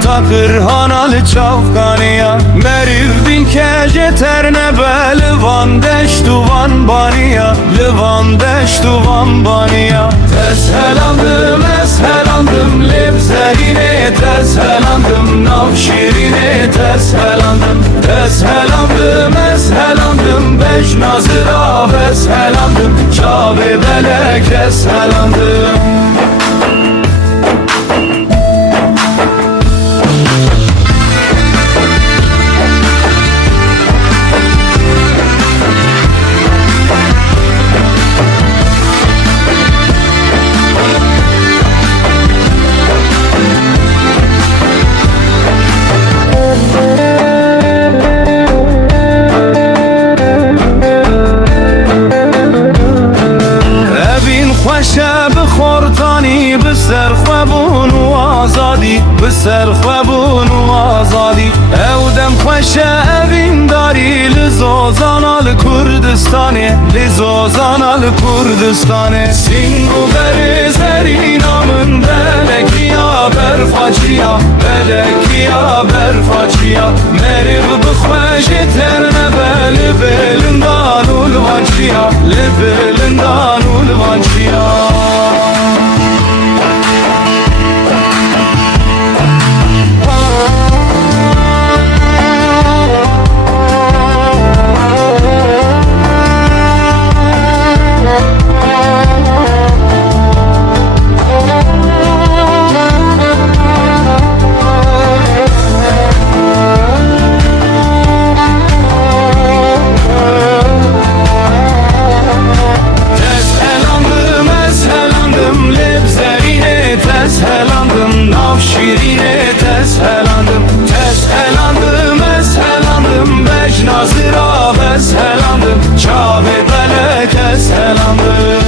takır hanalı çavkaniya Meriv bin kece terne be Livan deştuvan baniya Livan deştuvan baniya Teshelandım eshelandım Lebzerine teshelandım Navşirine teshelandım Teshelandım eshelandım Beş nazıra veshelandım Çave belek eshelandım بخورتانی بسر خوابون و آزادی بسر خوابون و آزادی او دم خوش اوین داری لزوزان آل کردستانی لزوزان آل کردستانی سینگو بر زری نامن بلکیا برفاچیا بلکیا برفاچیا مریو بخوش ترنه بل بلندان اولوانچیا لبلندان اولوانچیا Navşirine teshelandım Teshelandım eshelandım Beş nazıra veshelandım Çave belek eshelandım